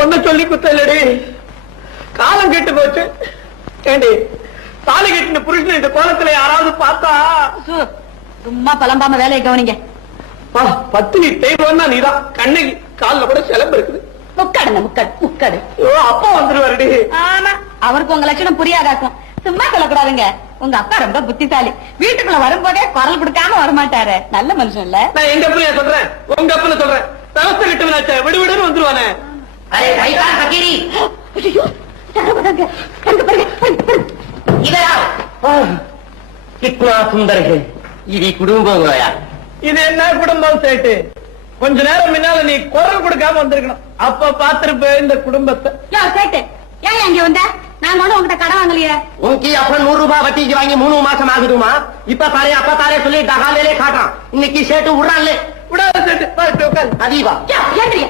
ஒன்ன சொல்லி குத்தலடி, காலம் கெட்டு போச்சு. ஏண்டி தாலி கட்டின புருஷன் இந்த கோலத்துல யாராவது பார்த்தா? சும்மா பலம்பாம வேலையை கவனிங்க. பத்தினி தெய்வம்னா நீதான். கண்ணகி கால்ல கூட சிலம்பு இருக்குது. முக்காடுங்க முக்காடு முக்காடு. அப்பா வந்துருவாருடி. ஆமா, அவருக்கு உங்க லட்சணம் புரியாதாக்கும். சும்மா சொல்லக்கூடாதுங்க. உங்க அப்பா ரொம்ப புத்திசாலி. வீட்டுக்குள்ள வரும்போதே குரல் கொடுக்காம வரமாட்டாரு. நல்ல மனுஷன் இல்ல. நான் எங்க அப்பனையா சொல்றேன், உங்க அப்பனை சொல்றேன். தவச கிட்டவனாச்ச விடு விடுன்னு வந்துருவானே. அரே கைதா பக்கீரி. ஐயோ, சரவணங்க. இதா கிட்னா சுந்தர் है இது குடும்பம் கோயா. இது என்ன குடும்பம் சேட்டு? கொஞ்ச நேரம் முன்னால நீ குரல் கொடுக்காம வந்திருக்கணும். அப்ப பாத்திருப்ப இந்த குடும்பத்தை. யோ சேட்டு, ஏன் அங்க வந்த? நான் ஒண்ணு உங்ககிட்ட கடன் வாங்கலையே. உனக்கு அப்புறம் 100 ரூபாய் வட்டிக்கு வாங்கி 3 மாசம் ஆகுதுமா. இப்ப பாரு அப்ப தாரே சொல்லி டகாலே காட்டான். இன்னைக்கு சேட்டு விடுறான்ல. விடாத சேட்டு, உட்காந்து அதீவா ஏன்றிய